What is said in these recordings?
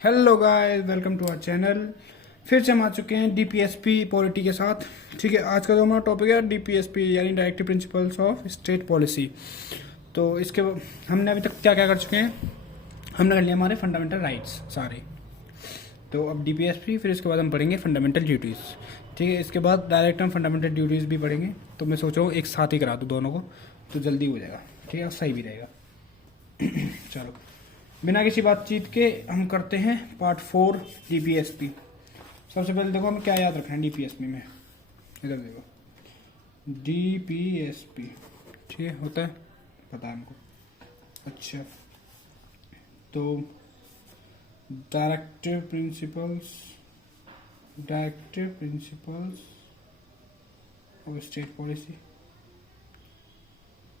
Hello guys, welcome to our channel. फिर से हम आ चुके हैं डीपीएसपी पॉलिटी के साथ। ठीक है, आज का जो हमारा टॉपिक है डीपीएसपी यानी directive principles of state policy. तो इसके हमने अभी तक क्या क्या कर चुके हैं, हमने कर लिया हमारे फंडामेंटल राइट्स सारे। तो अब डीपीएसपी, फिर इसके बाद हम पढ़ेंगे फंडामेंटल ड्यूटीज़। ठीक है, इसके बाद डायरेक्ट हम फंडामेंटल ड्यूटीज़ भी पढ़ेंगे। तो मैं सोच रहा हूँ एक साथ ही करा दूँ दोनों को, तो जल्दी हो जाएगा। ठीक है, सही भी रहेगा। चलो, बिना किसी बातचीत के हम करते हैं पार्ट 4 डीपीएसपी। सबसे पहले देखो हमें क्या याद रखना है डीपीएसपी में। इधर देखो, डीपीएसपी ठीक है होता है, पता है हमको। अच्छा, तो directive principles of state policy.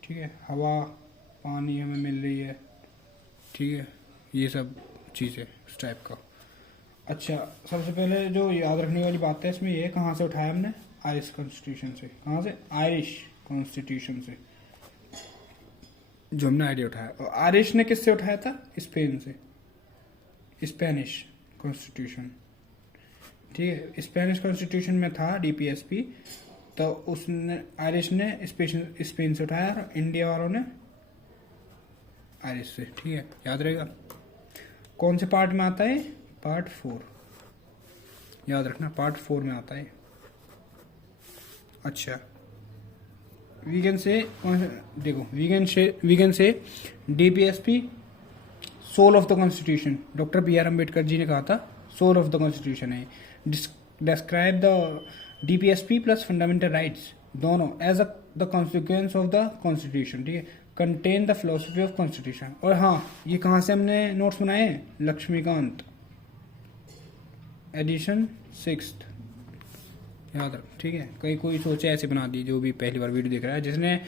ठीक है, हवा पानी हमें मिल रही है, ठीक है, ये सब चीज़ें इस टाइप का। अच्छा, सबसे पहले जो याद रखने वाली बात है इसमें ये कहाँ से उठाया हमने, आयरिश कॉन्स्टिट्यूशन से। कहाँ से? आयरिश कॉन्स्टिट्यूशन से जो हमने आइडिया उठाया। और आयरिश ने किससे उठाया था? स्पेन से, स्पेनिश कॉन्स्टिट्यूशन। ठीक है, स्पेनिश कॉन्स्टिट्यूशन में था डीपीएसपी, तो उसने आयरिश ने स्पेन से उठाया और इंडिया वालों ने आयरिश से। ठीक है, याद रहेगा। कौन से पार्ट में आता है? पार्ट 4, याद रखना, पार्ट 4 में आता है। अच्छा, वीगन से देखो, वीगन से DPSP soul of the constitution. Doctor B R Ambedkar ji ने कहा था सोल ऑफ द कॉन्स्टिट्यूशन है। Describe the DPSP plus fundamental rights दोनों as the consequence of the constitution. ठीक है, contain the philosophy of constitution. और हाँ, ये कहाँ से हमने नोट्स बनाए हैं? लक्ष्मीकांत एडिशन 6, याद रख। ठीक है, कहीं कोई सोचे ऐसे बना दी, जो भी पहली बार वीडियो देख रहा है, जिसने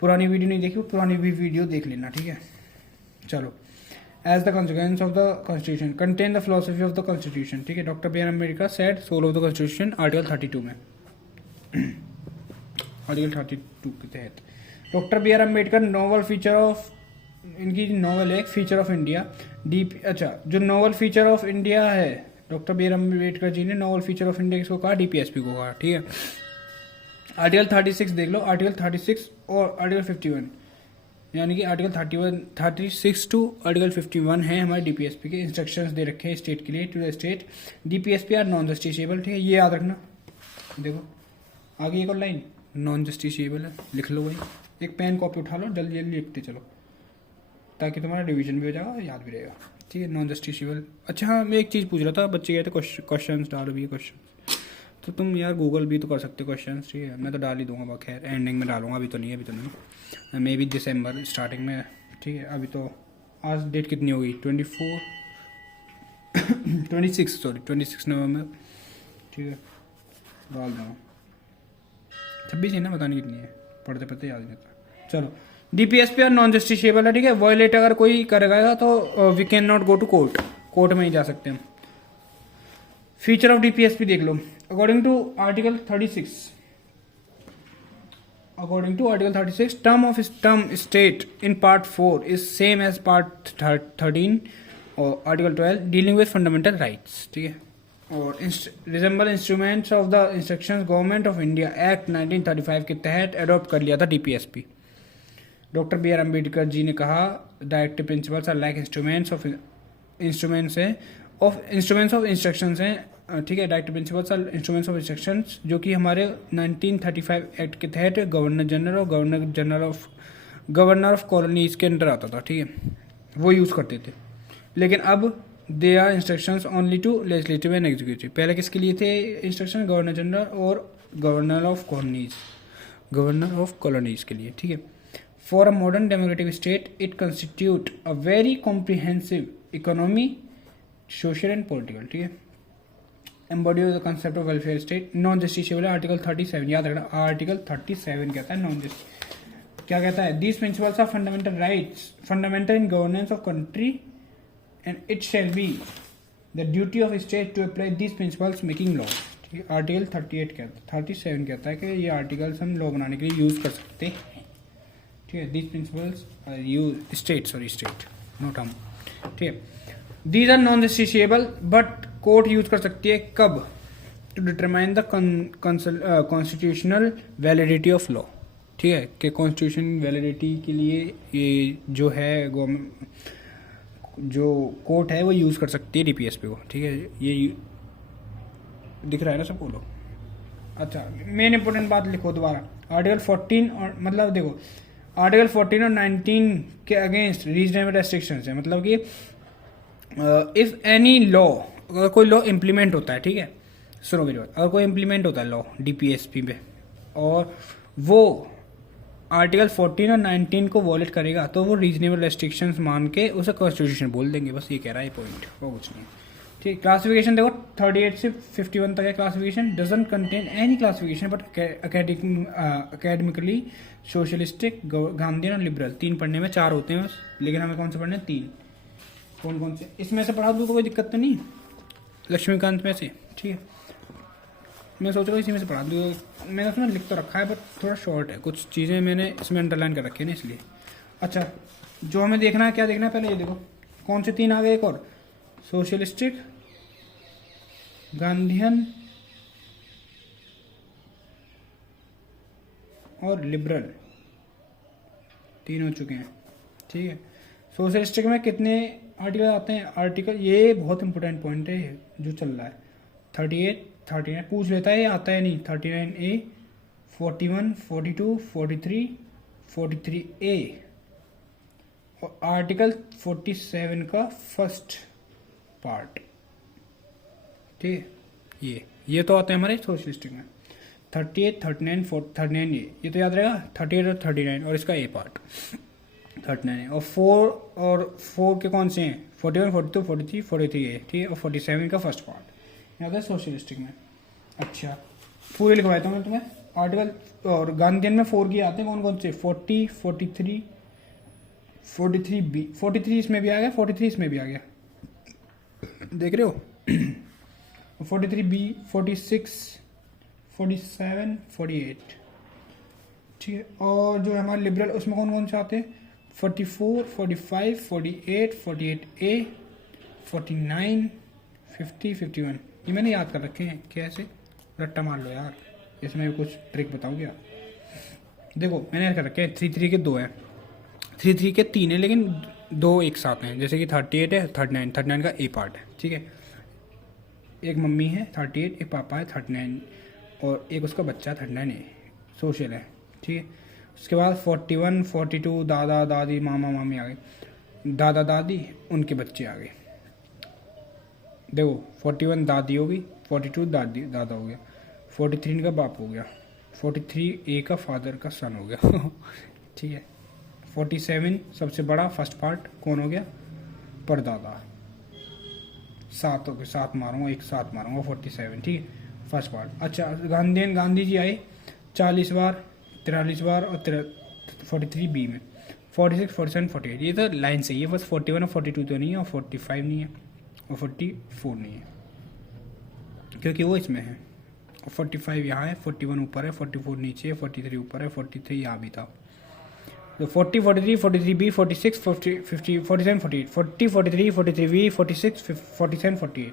पुरानी वीडियो नहीं देखी वो पुरानी भी वीडियो देख लेना। ठीक है, चलो। As the consequence of the constitution contain the philosophy of the constitution. ठीक है, doctor B R Ambedkar said soul of the constitution article 32 में। आर्टिकल 32 के तहत doctor B R Ambedkar novel feature of, इनकी नोवल है फीचर ऑफ इंडिया डीप। अच्छा, जो novel feature of India है, doctor B R Ambedkar ji ने नोवल फीचर ऑफ इंडिया किसको कहा? डीपीएसपी को कहा। ठीक है, आर्टिकल 36 देख लो, आर्टिकल 36 और आर्टिकल 51, यानी कि आर्टिकल 36 टू आर्टिकल 51 है हमारे डीपीएसपी के। इंस्ट्रक्शंस दे रखे हैं स्टेट के लिए, to the state DPSP are non justiciable. ठीक है, ये याद रखना। देखो आगे एक और लाइन, नॉन जस्टिसेबल है, लिख लो भाई। एक पेन कॉपी उठा लो, जल्दी जल्दी लिखते चलो, ताकि तुम्हारा डिवीजन भी हो जाएगा, याद भी रहेगा। ठीक है, नॉन जस्टिसेबल। अच्छा हाँ, मैं एक चीज़ पूछ रहा था, बच्चे कहते क्वेश्चन डालो भी क्वेश्चन, तो तुम यार गूगल भी तो कर सकते हो क्वेश्चन। ठीक है, मैं तो डाल ही दूंगा, खैर एंडिंग में डालूंगा, अभी तो नहीं, मे बी दिसंबर स्टार्टिंग में। ठीक है, अभी तो आज डेट कितनी होगी? 26 नवंबर। ठीक है, डाल दूँगा। 26 है ना, बताने कितनी है, पढ़ते पढ़ते याद नहीं आता। चलो, डीपीएसपी और नॉन जस्टिसेबल है। ठीक है, वायलेट अगर कोई करेगा तो we can not go to court, court में ही जा सकते हैं। फीचर ऑफ डीपीएसपी देख लो, according to article 36, term state in part 4 is same as part 13 और article 12 dealing with fundamental rights. ठीक है, और resemble instruments of the instructions government of India act 1935 के तहत अडॉप्ट कर लिया था DPSP. Doctor B R Ambedkar ji ने कहा directive principles are like instruments of instructions हैं। ठीक है, directive principles are instruments of instructions, जो कि हमारे 1935 एक्ट के तहत गवर्नर जनरल और गवर्नर ऑफ कॉलोनीज के अंडर आता था। ठीक है, वो यूज़ करते थे। लेकिन अब they are instructions only to legislative and executive. पहले किसके लिए थे इंस्ट्रक्शन? गवर्नर जनरल और गवर्नर ऑफ कॉलोनीज के लिए। ठीक है, for a modern democratic state it constitute a very comprehensive economy, social and political. ठीक है, embody the concept of welfare state. Non justiciable article 37, याद रखना, आर्टिकल 37 कहता है नॉन जस्ट, क्या कहता है? These principles are fundamental rights, fundamental in governance of country and it shall be the duty of state to apply these principles making law। ठीक है, article 37 कहता है कि ये आर्टिकल्स हम लॉ बनाने के लिए यूज कर सकते हैं। ठीक है, these principles are used state not हम। ठीक है, these are non justiciable, but court use कर सकती है कब? To determine the constitutional validity of law. ठीक है, कि कॉन्स्टिट्यूशन वैलिडिटी के लिए ये जो है गवर्नमेंट जो कोर्ट है वो यूज़ कर सकती है डीपीएसपी को। ठीक है, ये दिख रहा है ना सबको लोग? अच्छा, मेन इंपॉर्टेंट बात लिखो दोबारा। आर्टिकल 14 और मतलब देखो, आर्टिकल 14 और 19 के अगेंस्ट रीजनेबल रेस्ट्रिक्शंस है। मतलब कि इफ एनी लॉ, अगर कोई लॉ इम्प्लीमेंट होता है, ठीक है, सुनो मेरी बात, अगर कोई इम्प्लीमेंट होता है लॉ डीपीएसपी पे और वो आर्टिकल 14 और 19 को वॉलेट करेगा तो वो रीजनेबल रेस्ट्रिक्शंस मान के उसे कॉन्स्टिट्यूशन बोल देंगे। बस ये कह रहा है पॉइंट, वो कुछ नहीं। ठीक, क्लासिफिकेशन देखो 38 से 51 तक है classification. Doesn't contain any classification but academically socialistic, Gandhian और लिबरल। 3 पढ़ने में 4 होते हैं बस, लेकिन हमें कौन से पढ़ने हैं? 3। कौन कौन से? इसमें से पढ़ा दूँ तो कोई दिक्कत तो नहीं? लक्ष्मीकांत में से, ठीक है, मैं सोच रहा हूँ इसी में से पढ़ा दूँ। मैंने उसमें लिख तो रखा है बट थोड़ा शॉर्ट है, कुछ चीज़ें मैंने इसमें अंडरलाइन कर रखी है ना, इसलिए। अच्छा, जो हमें देखना है, क्या देखना है पहले ये देखो, कौन से 3 आ गए? एक और, सोशलिस्टिक, गांधीयन और लिबरल, 3 हो चुके हैं। ठीक है, सोशलिस्टिक में कितने आर्टिकल आते हैं? आर्टिकल, ये बहुत इंपॉर्टेंट पॉइंट है ये जो चल रहा है। 38, 39 पूछ लेता है, ये आता है नहीं। 39A, 41, 42, 43, 43A और आर्टिकल 47 का फर्स्ट पार्ट। ठीक है, ये तो आते हैं हमारे सोशलिस्टिक में। 38, 39, 39A, ये तो याद रहेगा। 38 और 39 और इसका ए पार्ट 39 है। और 4 के कौन से हैं? 41, 42, 43, 43A, ठीक है, और 47 का फर्स्ट पार्ट याद है सोशलिस्टिक में। अच्छा, पूरे लिखवाता हूँ मैं तुम्हें आर्टिकल। और गांधीयन में 4 की आते हैं, कौन कौन से? 40, 43, 43B, 43 इसमें भी आ गया, 43 इसमें भी आ गया, देख रहे हो? 43B, 46, 47, 48, ठीक है। और जो है हमारे लिबरल, उसमें कौन कौन से आते हैं? 44, 45, 48, 48A, 49, 50, 51। ये मैंने याद कर रखे हैं, कैसे? रट्टा मार लो यार, इसमें कुछ ट्रिक बताऊँ क्या? देखो मैंने याद कर रखे हैं। 33 के 2 हैं, 33 के 3 है, लेकिन 2 एक साथ हैं। जैसे कि 38 है, 39 का ए पार्ट है, ठीक है। एक मम्मी है 38, एक पापा है 39 और एक उसका बच्चा 39 है, सोशल है, ठीक है। उसके बाद 41, 42 दादा दादी मामा मामी आ गए, दादा दादी उनके बच्चे आ गए। देखो 41 दादी होगी, 42 दादी दादा हो गया, 43 इनका बाप हो गया, 43 ए का फादर का सन हो गया ठीक है। 47 सबसे बड़ा फर्स्ट पार्ट कौन हो गया? परदादा। 7 हो गए, 7 मारूंगा, एक 7 मारूंगा, 47, ठीक है, फर्स्ट पार्ट। अच्छा, गांधी जी आए 40 बार, 43 बार और 43B में, 46, 47, 48। ये तो लाइन सही है, बस 41 और 42 तो नहीं है, और 45 नहीं है, और 44 नहीं है, क्योंकि वो इसमें है। और 45 यहाँ है, 41 ऊपर है, 44 नीचे है, 43 ऊपर है, 43 यहाँ भी था। तो 40, 43, 43B, 46, 50, 47, 48, 40, 43, 43B, 46, 47, 48,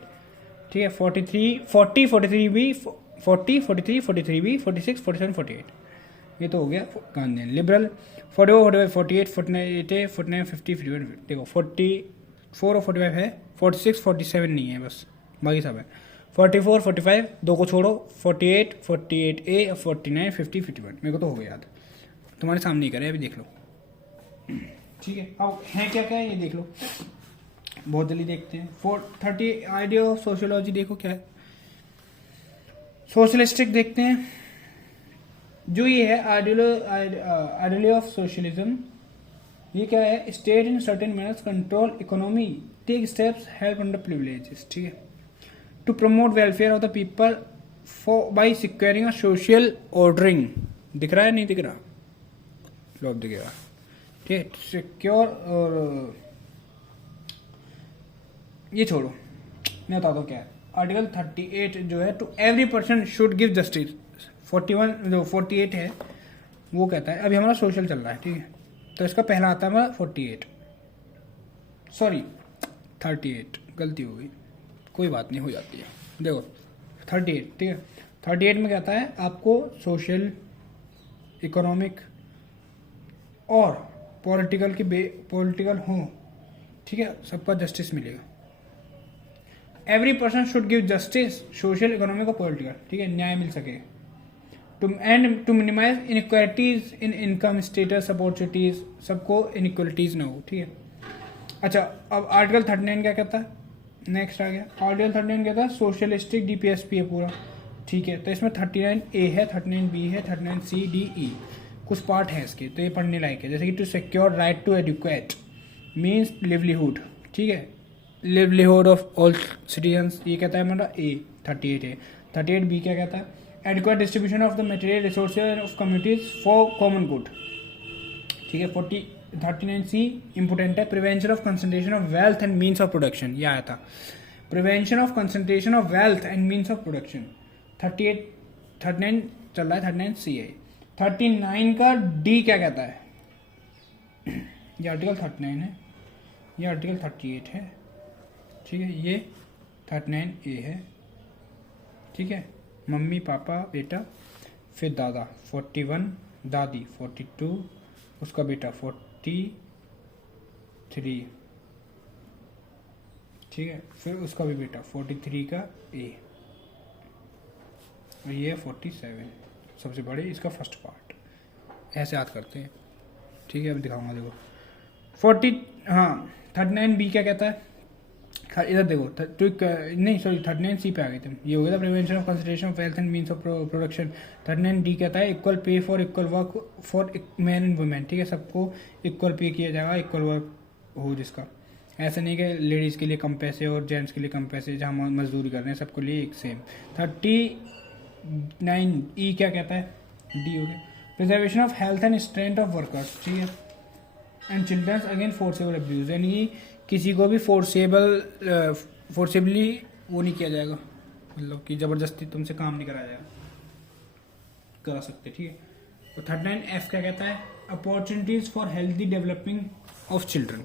ठीक है। 43, 40, 43B, 40, 43, 43B, 46, 47, 48। ये तो हो गया गांधीयन। लिबरल 44, 48, 49, 49, 50, 51। देखो 44 और 45 है, 46, 47 नहीं है, बस बाकी सब है। 44, 45 2 को छोड़ो, 48, 48A, 49, 50, 51। मेरे को तो हो गया याद, तुम्हारे सामने ही करे, अभी देख लो, ठीक है। अब है क्या क्या है ये देख लो, बहुत जल्दी देखते हैं। 30 आइडिया ऑफ सोशियोलॉजी देखो क्या है। सोशलिस्टिक देखते हैं, जो ये है आइडियोलॉजी ऑफ सोशलिज्म, ये क्या है? State in certain manners control economy, take steps help under privileges, ठीक है, to promote welfare of the people for by securing a social ordering. दिख रहा है नहीं दिख रहा? लो अब दिखेगा, ठीक है। सिक्योर, और ये छोड़ो, मैं बताता हूँ क्या है। आर्टिकल 38 जो है, to every person should give justice. 41 जो 48 है वो कहता है, अभी हमारा सोशल चल रहा है, ठीक है, तो इसका पहला आता है हमारा 48, सॉरी 38 गलती हो गई, कोई बात नहीं, हो जाती है। देखो 38, ठीक है। 38 में कहता है आपको सोशल, इकोनॉमिक और पॉलिटिकल पॉलिटिकल हो, ठीक है, सबका जस्टिस मिलेगा। Every person should give justice, social, economic और पॉलिटिकल, ठीक है, न्याय मिल सके। To minimize inequalities in income, status, opportunities, सबको इनइक्वालिटीज ना हो, ठीक है। अच्छा, अब आर्टिकल 39 क्या कहता है, नेक्स्ट आ गया। आर्टिकल 39 कहता है सोशलिस्टिक डीपीएसपी है पूरा, ठीक है। तो इसमें 39A है, 39B है, 39C, D, E, कुछ पार्ट है इसके, तो ये पढ़ने लायक है। जैसे कि to secure right to adequate means livelihood, ठीक है, लिवलीहुड ऑफ ऑल सिटीजन्स, ये कहता है हमारा A 38 है। 38B क्या कहता है, adequate distribution of the material resources of communities for common good, ठीक है। 39C इंपोर्टेंट है, prevention of concentration of wealth and means of production, ये आया था, prevention of concentration of wealth and means of production. 39 चल रहा है, 39C है। 39 का D क्या कहता है, ये आर्टिकल 39 है, ये आर्टिकल 38 है, ठीक है, ये 39A है, ठीक है। मम्मी पापा बेटा, फिर दादा 41, दादी 42, उसका बेटा 43, ठीक है, फिर उसका भी बेटा 43 का A, और ये 47 सबसे बड़े, इसका फर्स्ट पार्ट, ऐसे याद करते हैं, ठीक है। अब दिखाऊंगा, देखो 39B क्या कहता है, इधर देखो, नहीं सॉरी 39C पे आ गए थे, ये हो गया था prevention of concentration of wealth and means of production. 39D कहता है equal pay for equal work for man and women, ठीक है, सबको इक्वल पे किया जाएगा, इक्वल वर्क हो जिसका, ऐसा नहीं कि लेडीज़ के लिए कम पैसे और जेंट्स के लिए कम पैसे, जहाँ मजदूरी कर रहे हैं सबके लिए एक सेम। 39E क्या कहता है, D हो गया, preservation of health and strength of workers, ठीक है, and childrens again forcible abuse, यानी कि किसी को भी फोर्सेबली वो नहीं किया जाएगा, मतलब कि ज़बरदस्ती तुमसे काम नहीं कराया जाएगा, करा सकते, ठीक है। तो 39F क्या कहता है, opportunities for healthy developing of children,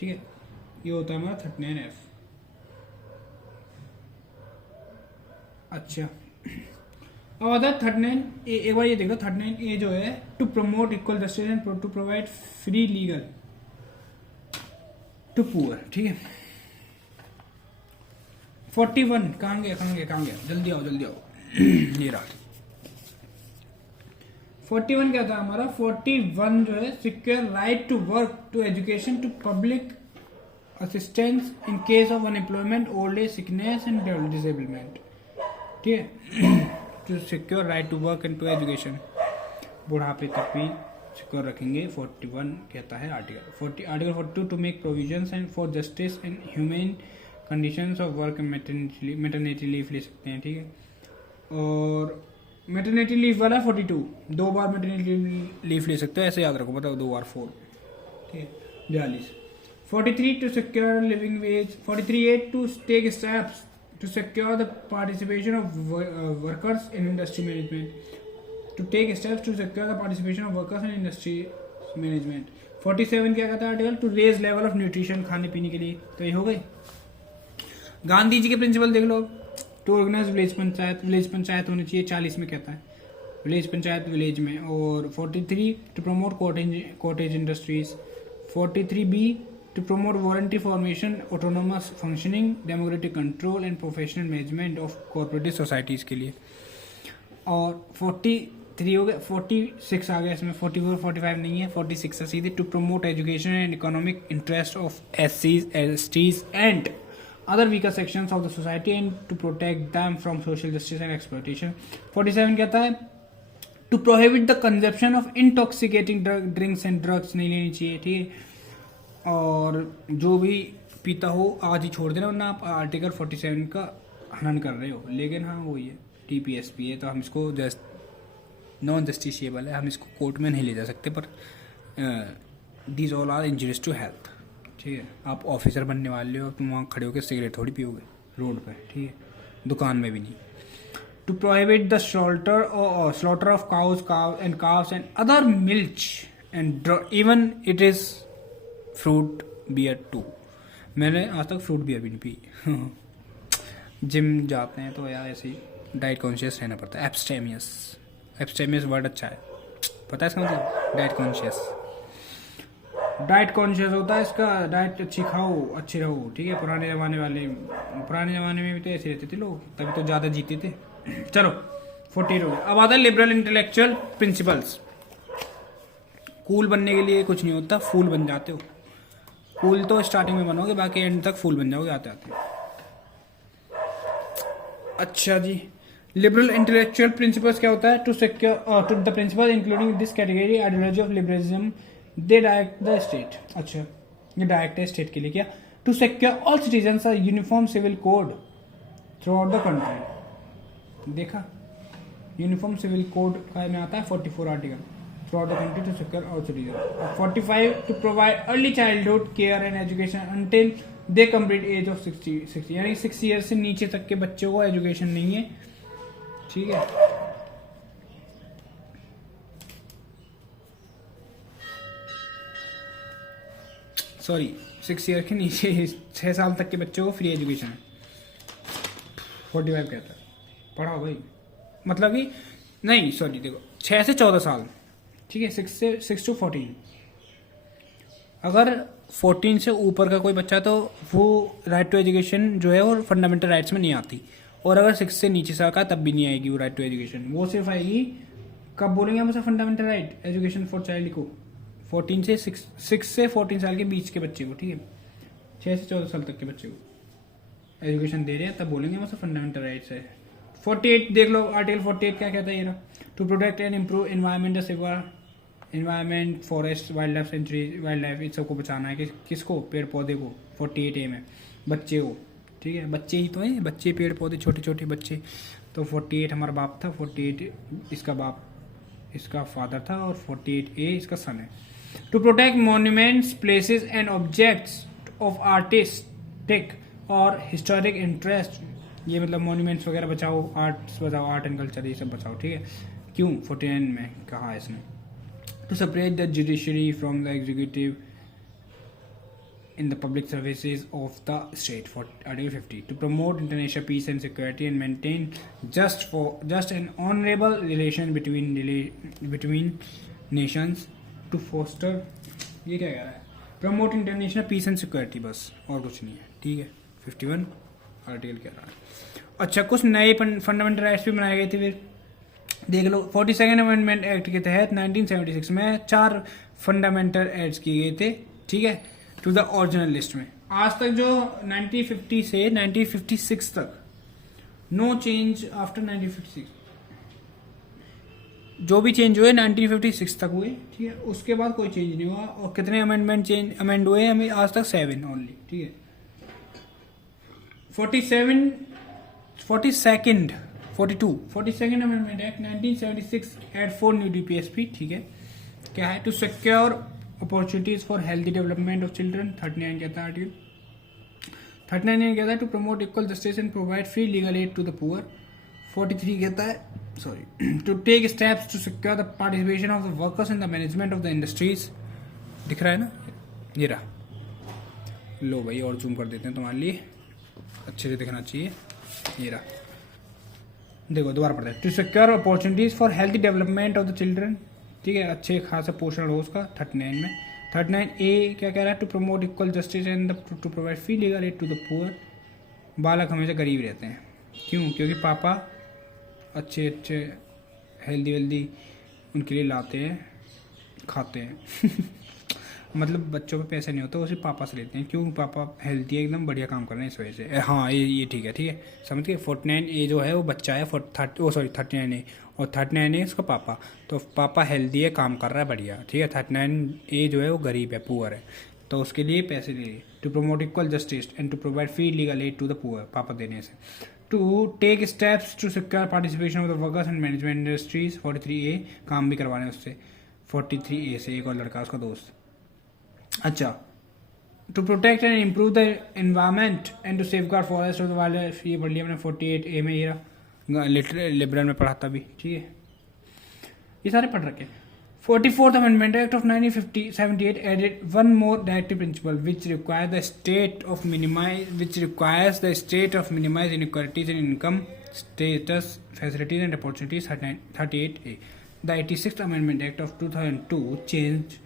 ठीक है, ये होता है हमारा 39F। अच्छा, अब आता है 39A, एक बार ये देखो, 39A जो है to promote equal justice and to provide free legal to poor, ठीक है। 41 कहाँ गया, जल्दी आओ ये रहा। 41 क्या था हमारा, 41 जो है secure right to work, to education, to public assistance in case of unemployment, old age, sickness and disablement, ठीक है। To secure right to work and to education, बुढ़ापे तक भी सिक्योर रखेंगे, 41 कहता है article. Article 42 to make provisions and for justice and human conditions of work and maternity leave ले सकते हैं, ठीक है। और मैटरनिटी लीव वाला 42, 2 बार मैटरनिटी लीव ले सकते हो, ऐसे याद रखो, बताओ 2 बार 4, ठीक है, 42। 43 to secure living wage, 43A to take steps to secure the participation of workers in industry management, to take steps to secure the participation of workers in industry management। 47 क्या कहता है article, to raise level of nutrition, खाने पीने के लिए, तो ये हो गई। गांधी जी के प्रिंसिपल देख लो, टू ऑर्गेनाइज विलेज पंचायत होनी चाहिए, 40 में कहता है विलेज पंचायत विलेज में। और 43 to promote cottage industries. 43B to promote voluntary formation, autonomous functioning, democratic control and professional management of cooperative societies के लिए। और 43 हो गया, 46 आ गया इसमें, 44 45 नहीं है, 46 है सीधे, to promote education and economic interest of SCs, STs and other weaker sections of the society and to protect them from social justice and exploitation। 47 कहता है to prohibit the consumption of intoxicating drinks and drugs, नहीं लेनी चाहिए, ठीक है। और जो भी पीता हो आज ही छोड़ देना, वरना आप आर्टिकल 47 का हनन कर रहे हो। लेकिन हाँ वही है, TPSP है, तो हम इसको नॉन जस्टिशिएबल है, हम इसको कोर्ट में नहीं ले जा सकते, पर these all are injurious to health, ठीक है। आप ऑफिसर बनने वाले हो, तुम वहाँ खड़े होकर सिगरेट थोड़ी पियोगे रोड पे, ठीक है, दुकान में भी नहीं। To prohibit the slaughter of cows and calves and other milch and even it is fruit beer too, मैंने आज तक फ्रूट भी अभी नहीं पी। जिम जाते हैं तो यार ऐसे ही डाइट कॉन्शियस रहना पड़ता है। एब्स्टेमियस वर्ड अच्छा है, पता है इसका मतलब? डाइट कॉन्शियस होता है इसका। डाइट अच्छी खाओ, अच्छे रहो, ठीक है। पुराने ज़माने में भी तो ऐसे रहते थे लोग, तभी तो ज़्यादा जीते थे। चलो 40 हो गया। अब आता है लिबरल इंटेलेक्चुअल प्रिंसिपल्स। कूल बनने के लिए कुछ नहीं होता, फूल बन जाते हो। कूल तो स्टार्टिंग में बनोगे, बाकी एंड तक फूल बन जाओगे आते आते। अच्छा जी, लिबरल इंटेलेक्चुअल प्रिंसिपल्स क्या होता है? To secure to the principle including this category ideology of liberalism they direct the state. अच्छा, ये डायरेक्ट है स्टेट के लिए। क्या? To secure all citizens are uniform civil code throughout the country. देखा, यूनिफॉर्म सिविल कोड का में आता है 44 article throughout the country to secure all citizen. 45 to provide early childhood care and education until they complete age of 60 यानी 6 year से नीचे तक के बच्चों को एजुकेशन नहीं है, ठीक है। सॉरी, 6 ईयर के नीचे 6 साल तक के बच्चों को फ्री एजुकेशन है। 45 कहता है, पढ़ाओ भाई। मतलब कि नहीं, सॉरी, देखो 6 से 14 साल, ठीक है। 6 to 14। अगर 14 से ऊपर का कोई बच्चा तो वो राइट टू एजुकेशन जो है वो फंडामेंटल राइट्स में नहीं आती। और अगर 6 से नीचे साल का तब भी नहीं आएगी वो राइट टू एजुकेशन। वो सिर्फ आएगी कब बोलेंगे हम उसे fundamental right education for child को? 6 से 14 साल के बीच के बच्चे को, ठीक है। 6 से 14 साल तक के बच्चे को एजुकेशन दे रहे हैं तब बोलेंगे हम उसे फंडामेंटल राइट्स है। 48 देख लो, आर्टिकल 48 क्या कहता है ये? To protect and improve environment, environment, forest, wild life sanctuary, wild life, इन सबको बचाना है। किसको? पेड़ पौधे को। 48A में बच्चे को, ठीक है। बच्चे ही तो हैं, बच्चे, पेड़ पौधे, छोटे छोटे बच्चे। तो 48 हमारा बाप था, 48 इसका बाप, इसका फादर था, और 48A इसका सन है। To protect monuments, places and objects of artistic और हिस्टोरिक इंटरेस्ट। ये मतलब मॉन्यूमेंट्स वगैरह बचाओ, आर्ट्स बचाओ, आर्ट एंड कल्चर ये सब बचाओ, ठीक है। क्यों? 49 में कहा है इसने। To separate the judiciary from the executive in the public services of the state for Article 50 to promote international peace and security and maintain just an honorable relation between nations to foster, ये क्या कह रहा है? promote international peace and security, बस और कुछ नहीं है, ठीक है। 51 आर्टिकल कह रहा है। अच्छा, कुछ नए फंडामेंटल राइट्स भी बनाए गए थे फिर, देख लो। 42nd अमेंडमेंट एक्ट के तहत 1976 में 4 फंडामेंटल एक्ट्स किए गए थे, ठीक है, टू द ओरिजिनल लिस्ट में। आज तक जो 1950 से 1956 तक, नो चेंज आफ्टर 1956। जो भी चेंज हुए 1956 तक हुए, ठीक है। उसके बाद कोई चेंज नहीं हुआ। और कितने अमेंड हुए हमें आज तक? 7 ओनली, ठीक है। 42nd amendment act 1976 add 4 new DPSP, ठीक है। क्या है? To secure opportunities for healthy development of children. 39 कहता है आर्टिकल। 39 कहता है to promote equal justice and provide free legal aid to the poor. 43 कहता है, sorry, to take steps to secure the participation of the workers in the management of the industries. दिख रहा है ना, ये रहा। लो भाई और जूम कर देते हैं तुम्हारे लिए, अच्छे से दिखना चाहिए। ये रहा, देखो दोबारा पढ़ते हैं। To secure opportunities for healthy development of the children, ठीक है, अच्छे खासा पोषण हो उसका। 39 में 39A क्या कह रहा है? To promote equal justice and to provide free legal aid to the poor. बालक हमेशा गरीब रहते हैं, क्यों? क्योंकि पापा अच्छे हेल्दी उनके लिए लाते हैं, खाते हैं। मतलब बच्चों पे पैसे नहीं होते, वो सिर्फ पापा से लेते हैं। क्यों? पापा हेल्दी है, एकदम बढ़िया काम कर रहे हैं इस वजह से। हाँ, ये ठीक है, समझ गए। 49A जो है वो बच्चा है, 39A, और 39A उसका पापा। तो पापा हेल्दी है, काम कर रहा है बढ़िया, ठीक है। 39A जो है वो गरीब है, पुअर है, तो उसके लिए पैसे ले। To promote equal justice and to provide free legal aid to the poor, पापा देने से। To take steps to secure participation of the workers and management industries. 43A काम भी करवाने उससे। 43A से एक और लड़का उसका दोस्त। अच्छा, to protect and improve the environment and to safeguard forest of the wildlife, ये पढ़ लिया मैंने 48A में। ये लिबरल में पढ़ाता भी, ठीक है, ये सारे पढ़ रखे। 44th Amendment Act of 1978 added one more directive principle, which requires the state of minimize inequalities in income, status, facilities, and opportunities. 38A. The 86th Amendment Act of 2002 changed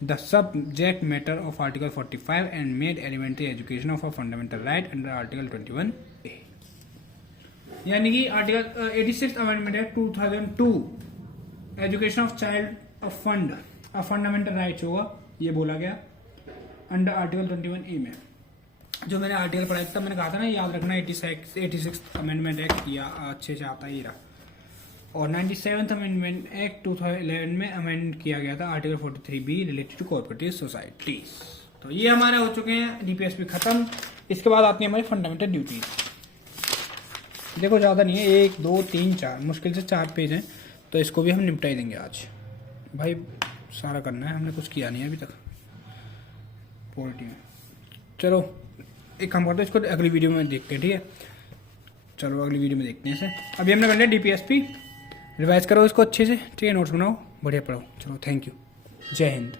the subject matter of Article 45 and made elementary education of a fundamental right under Article 21A. यानी कि article 86 amendment है 2002, education of child a fundamental rights होगा, ये बोला गया under article 21A में। जो मैंने आर्टिकल पढ़ा था, मैंने कहा था ना याद रखना, 86 अमेंडमेंट एक्ट या अच्छे से आता ही रहा। और 97th अमेंडमेंट एक्ट 2011 में अमेंड किया गया था article 43B related to cooperative societies. तो ये हमारे हो चुके हैं डीपीएसपी खत्म। इसके बाद आती है हमारी फंडामेंटल ड्यूटीज। देखो ज़्यादा नहीं है, 1 2 3 4 मुश्किल से 4 पेज हैं, तो इसको भी हम निपटा ही देंगे आज। भाई सारा करना है, हमने कुछ किया नहीं है अभी तक पॉलिटी में। चलो एक काम करते हैं, इसको अगली वीडियो में देखते हैं, ठीक है। चलो अगली वीडियो में देखते हैं इसे। अभी हमने कर लिया डीपीएसपी, रिवाइज करो इसको अच्छे से, ठीक है, नोट्स बनाओ, बढ़िया पढ़ो। चलो थैंक यू, जय हिंद।